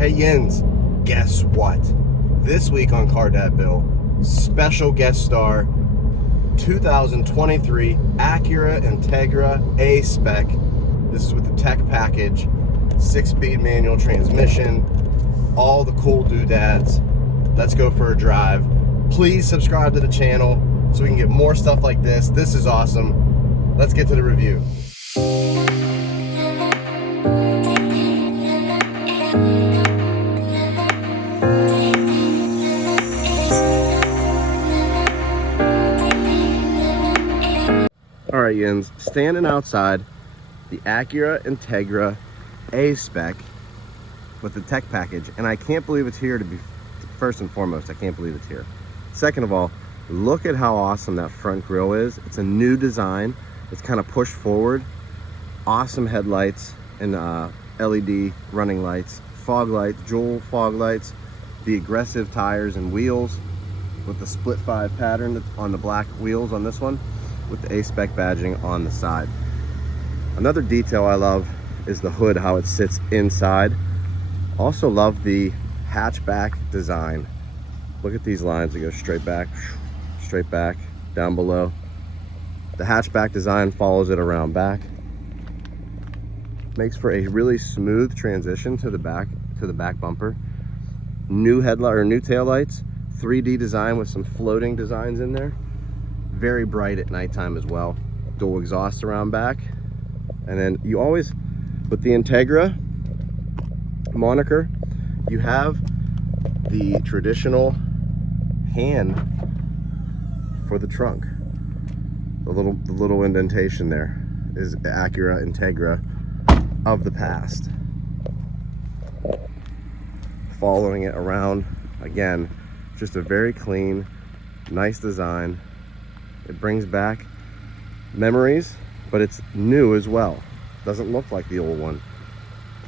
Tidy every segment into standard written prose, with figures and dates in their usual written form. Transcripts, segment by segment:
Hey Yins, guess what? This week on Car Dad Bill, special guest star, 2023 Acura Integra A-Spec. This is with the tech package, 6-speed manual transmission, all the cool doodads. Let's go for a drive. Please subscribe to the channel so we can get more stuff like this. This is awesome. Let's get to the review. All right, Yins, standing outside the Acura Integra A-Spec with the tech package, and I can't believe it's here. To be first and foremost, I can't believe it's here. Second of all, look at how awesome that front grille is. It's a new design. It's kind of pushed forward. Awesome headlights and LED running lights, fog lights, dual fog lights, the aggressive tires and wheels with the split 5 pattern on the black wheels on this one, with the A-Spec badging on the side. Another detail I love is the hood, how it sits inside. Also love the hatchback design. Look at these lines that go straight back, down below. The hatchback design follows it around back. Makes for a really smooth transition to the back bumper. New headlight or new tail lights, 3D design with some floating designs in there. Very bright at nighttime as well. Dual exhaust around back. And then you always, with the Integra moniker, you have the traditional hand for the trunk. The little indentation there is Acura Integra of the past. Following it around, again, just a very clean, nice design. It brings back memories, but it's new as well. Doesn't look like the old one,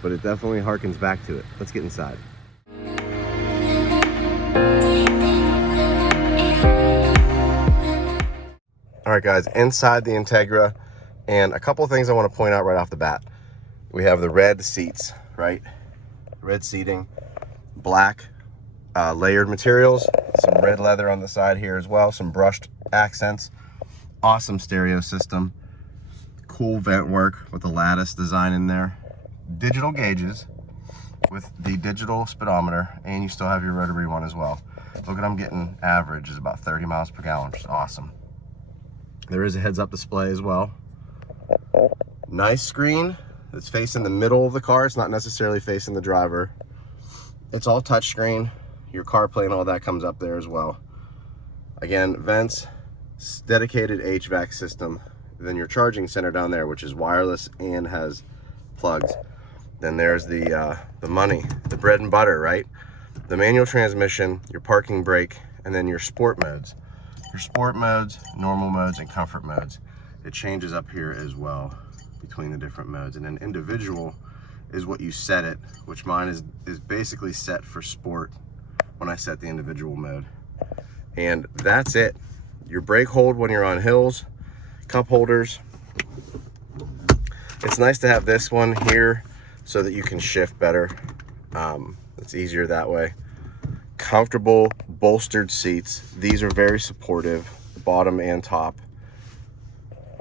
but it definitely harkens back to it. Let's get inside. All right, guys, inside the Integra, and a couple of things I want to point out right off the bat. We have the red seats, right? Red seating, black layered materials, some red leather on the side here as well, some brushed accents. Awesome stereo system, cool vent work with the lattice design in there, digital gauges with the digital speedometer, and you still have your rotary one as well. Look at, I'm getting average is about 30 miles per gallon, which is awesome. There is a heads-up display as well. Nice screen that's facing the middle of the car. It's not necessarily facing the driver. It's all touchscreen. Your CarPlay and all that comes up there as well. Again, vents, dedicated HVAC system. Then your charging center down there, which is wireless and has plugs. Then there's the money, the bread and butter, right? The manual transmission, your parking brake, and then your sport modes. Your sport modes, normal modes, and comfort modes. It changes up here as well between the different modes. And then individual is what you set it, which mine is basically set for sport when I set the individual mode. And that's it. Your brake hold when you're on hills, cup holders. It's nice to have this one here so that you can shift better. It's easier that way. Comfortable bolstered seats. These are very supportive, bottom and top.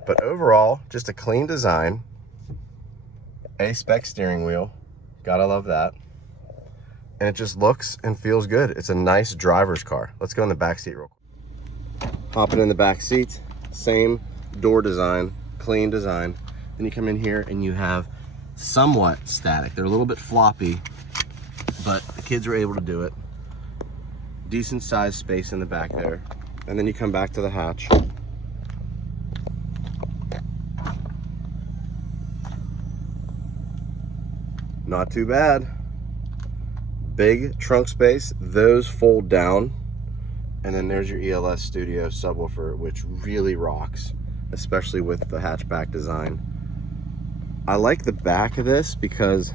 But overall, just a clean design. A-Spec steering wheel, gotta love that. And it just looks and feels good. It's a nice driver's car. Let's go in the back seat real quick. Hopping in the back seat, same door design, clean design. Then you come in here and you have somewhat static. They're a little bit floppy, but the kids were able to do it. Decent sized space in the back there. And then you come back to the hatch. Not too bad. Big trunk space. Those fold down. And then there's your ELS Studio subwoofer, which really rocks, especially with the hatchback design. I like the back of this because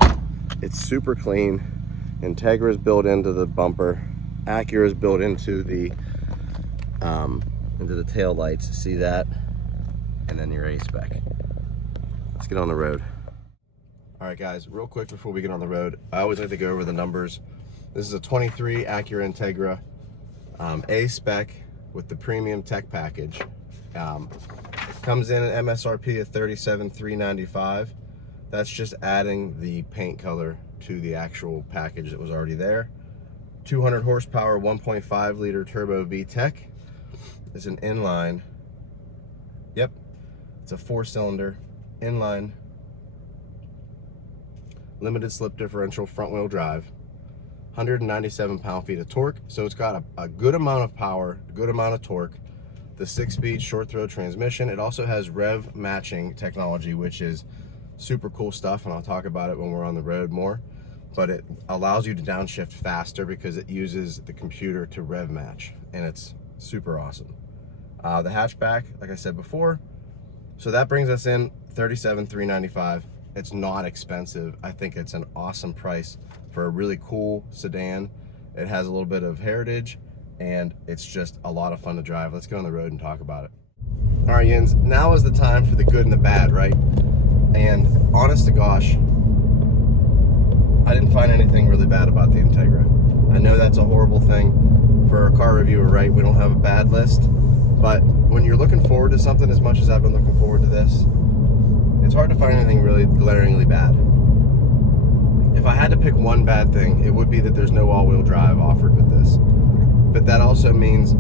it's super clean. Integra is built into the bumper. Acura is built into the tail lights. See that? And then your A-Spec. Let's get on the road. All All right, guys, real quick before we get on the road, I always like to go over the numbers. This is a 23 Acura Integra, A-Spec with the premium tech package. Comes in at MSRP of $37,395. That's just adding the paint color to the actual package that was already there. 200 horsepower, 1.5 liter turbo VTEC. It's an inline. Yep, it's a 4-cylinder inline, limited slip differential, front wheel drive, 197 pound-feet of torque. So it's got a good amount of power, a good amount of torque. The 6-speed short throw transmission. It also has rev matching technology, which is super cool stuff, and I'll talk about it when we're on the road more. But it allows you to downshift faster because it uses the computer to rev match, and it's super awesome. The hatchback, like I said before, so that brings us in $37,395. It's not expensive. I think it's an awesome price for a really cool sedan. It has a little bit of heritage, and it's just a lot of fun to drive. Let's go on the road and talk about it. All right, Yins, now is the time for the good and the bad, right? And honest to gosh, I didn't find anything really bad about the Integra. I know that's a horrible thing for a car reviewer, right? We don't have a bad list, but when you're looking forward to something as much as I've been looking forward to this, it's hard to find anything really glaringly bad. If I had to pick one bad thing, it would be that there's no all-wheel drive offered with this. But that also means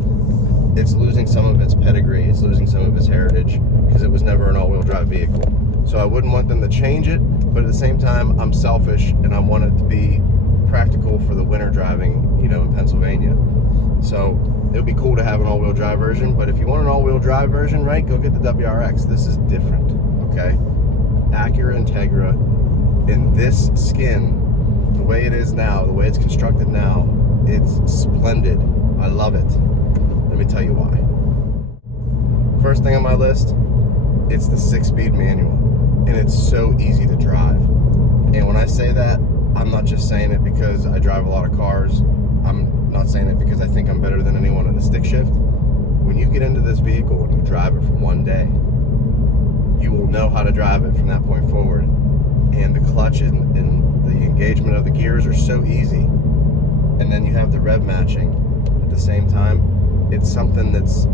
it's losing some of its pedigree, it's losing some of its heritage, because it was never an all-wheel drive vehicle. So I wouldn't want them to change it, but at the same time, I'm selfish and I want it to be practical for the winter driving, you know, in Pennsylvania. So it would be cool to have an all-wheel drive version, but if you want an all-wheel drive version, right, go get the WRX. This is different, okay? Acura Integra in this skin, the way it is now, the way it's constructed now, it's splendid. I love it. Let me tell you why. First thing on my list, it's the 6-speed manual, and it's so easy to drive. And when I say that, I'm not just saying it because I drive a lot of cars. I'm not saying it because I think I'm better than anyone in a stick shift. When you get into this vehicle and you drive it for one day, you will know how to drive it from that point forward. And the clutch and the engagement of the gears are so easy. And then you have the rev matching at the same time. It's something it's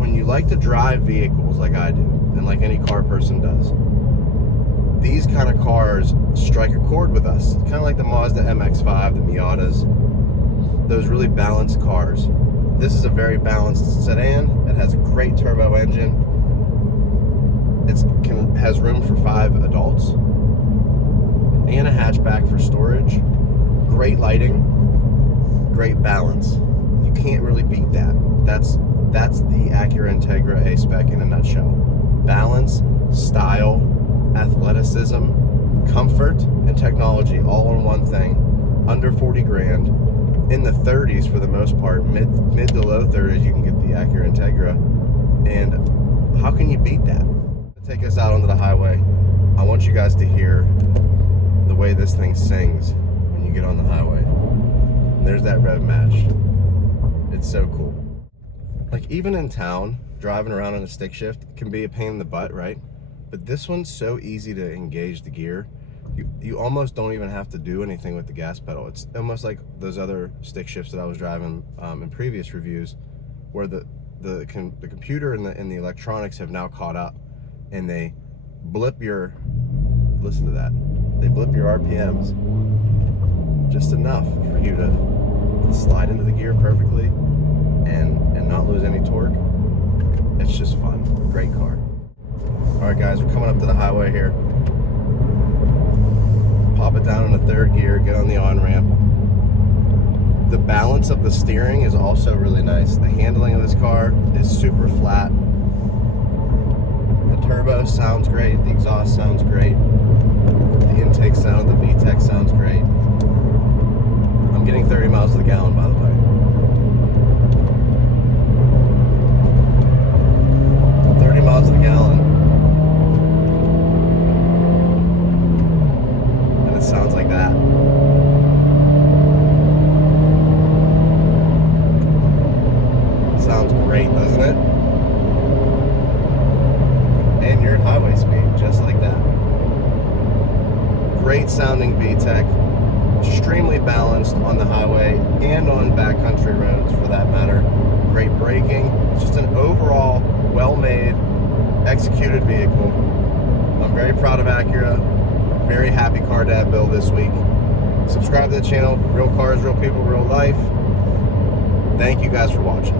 when you like to drive vehicles like I do, and like any car person does, these kind of cars strike a chord with us. Kind of like the Mazda MX-5, the Miatas, those really balanced cars. This is a very balanced sedan. It has a great turbo engine. It has room for 5 adults, and a hatchback for storage. Great lighting, great balance. You can't really beat that. That's the Acura Integra A-Spec in a nutshell. Balance, style, athleticism, comfort, and technology all in one thing. Under 40 grand. In the 30s for the most part, mid to low 30s, you can get the Acura Integra. And how can you beat that? Take us out onto the highway. I want you guys to hear the way this thing sings when you get on the highway. And there's that rev match. It's so cool. Like, even in town, driving around on a stick shift can be a pain in the butt, right? But this one's so easy to engage the gear. You almost don't even have to do anything with the gas pedal. It's almost like those other stick shifts that I was driving in previous reviews, where the computer and the electronics have now caught up, and they blip your, listen to that, they blip your RPMs just enough for you to slide into the gear perfectly and not lose any torque. It's just fun. Great car. All right, guys, we're coming up to the highway here. Pop it down in the 3rd gear, get on the on-ramp. The balance of the steering is also really nice. The handling of this car is super flat. The turbo sounds great, the exhaust sounds great, the intake sound, the VTEC sounds great. I'm getting 30 miles to the gallon, by the way. 30 miles to the gallon. And it sounds like that. Sounds great, doesn't it? And you're at highway speed, just like that. sounding VTEC, extremely balanced on the highway and on backcountry roads for that matter. Great braking. It's just an overall well-made, executed vehicle. I'm very proud of Acura. Very happy car dad build this week. Subscribe to the channel. Real cars, real people, real life. Thank you guys for watching.